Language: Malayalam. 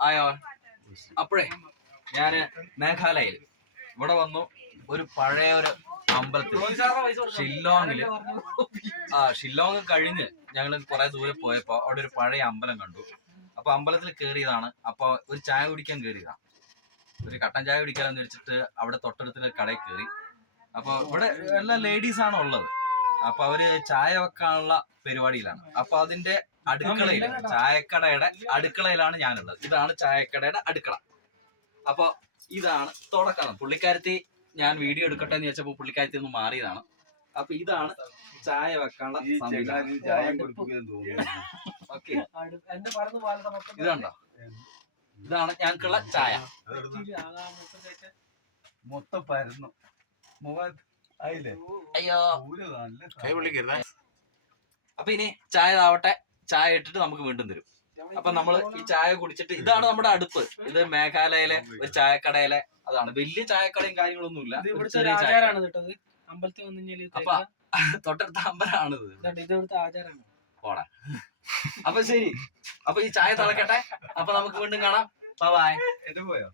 ആയോ? അപ്പോഴേ ഞാന് മേഘാലയയിൽ ഇവിടെ വന്നു. ഒരു പഴയ ഒരു അമ്പലത്തിൽ ഷില്ലോങ് കഴിഞ്ഞ് ഞങ്ങൾ കുറെ ദൂരെ പോയപ്പോ അവിടെ ഒരു പഴയ അമ്പലം കണ്ടു. അപ്പൊ അമ്പലത്തിൽ കയറിയതാണ്. അപ്പൊ ഒരു ചായ കുടിക്കാൻ കയറിയതാണ്. ഒരു കട്ടൻ ചായ കുടിക്കാന്ന് വെച്ചിട്ട് അവിടെ തൊട്ടടുത്തൊരു കടയിൽ കയറി. അപ്പൊ ഇവിടെ എല്ലാ ലേഡീസ് ആണ് ഉള്ളത്. അപ്പൊ അവര് ചായ വെക്കാനുള്ള പരിപാടിയിലാണ്. അപ്പൊ അതിന്റെ അടുക്കളയിൽ, ചായക്കടയുടെ അടുക്കളയിലാണ് ഞാനുള്ളത്. ഇതാണ് ചായക്കടയുടെ അടുക്കള. അപ്പൊ ഇതാണ് തുടക്കം. പുള്ളിക്കാരത്തി ഞാൻ വീഡിയോ എടുക്കട്ടെ എന്ന് ചോദിച്ചപ്പോ പുള്ളിക്കാരത്തി ഒന്ന് മാറിയതാണ്. അപ്പൊ ഇതാണ് ചായ വെക്കാനുള്ള ഓക്കെ. ഇതുണ്ടോ? ഇതാണ് ഞങ്ങൾക്കുള്ള ചായ. മൊത്തം പരന്നു. അയ്യോ. അപ്പൊ ഇനി ചായ താവട്ടെ. ചായ ഇട്ടിട്ട് നമുക്ക് വീണ്ടും തരും. അപ്പൊ നമ്മള് ഈ ചായ കുടിച്ചിട്ട്, ഇതാണ് നമ്മുടെ അടുപ്പ്. ഇത് മേഘാലയയിലെ ഒരു ചായക്കടയിലെ അതാണ്. വലിയ ചായക്കടയും കാര്യങ്ങളൊന്നും ഇല്ല. അപ്പൊ തൊട്ടടുത്ത അമ്പലമാണിത്. പോടാ. അപ്പൊ ശരി. അപ്പൊ ഈ ചായ തിളക്കട്ടെ. അപ്പൊ നമുക്ക് വീണ്ടും കാണാം. ബൈ. പോയോ?